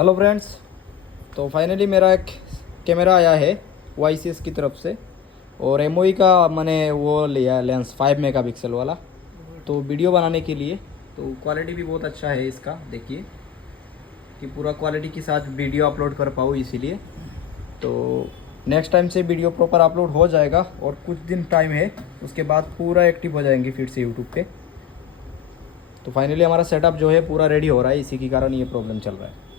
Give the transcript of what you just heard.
Hello friends. तो finally मेरा एक कैमरा आया है YCS की तरफ से, और MOI का मैंने वो लिया लेंस 5 मेगापिक्सल वाला, तो वीडियो बनाने के लिए। तो क्वालिटी भी बहुत अच्छा है इसका, देखिए कि पूरा क्वालिटी के साथ वीडियो अपलोड कर पाऊँ, इसीलिए। तो नेक्स्ट टाइम से वीडियो प्रॉपर अपलोड हो जाएगा, और कुछ दिन टाइम है, उसके बाद पूरा एक्टिव हो जाएंगे फिर से यूट्यूब पे। तो फाइनली हमारा सेटअप जो है पूरा रेडी हो रहा है, इसी के कारण ये प्रॉब्लम चल रहा है।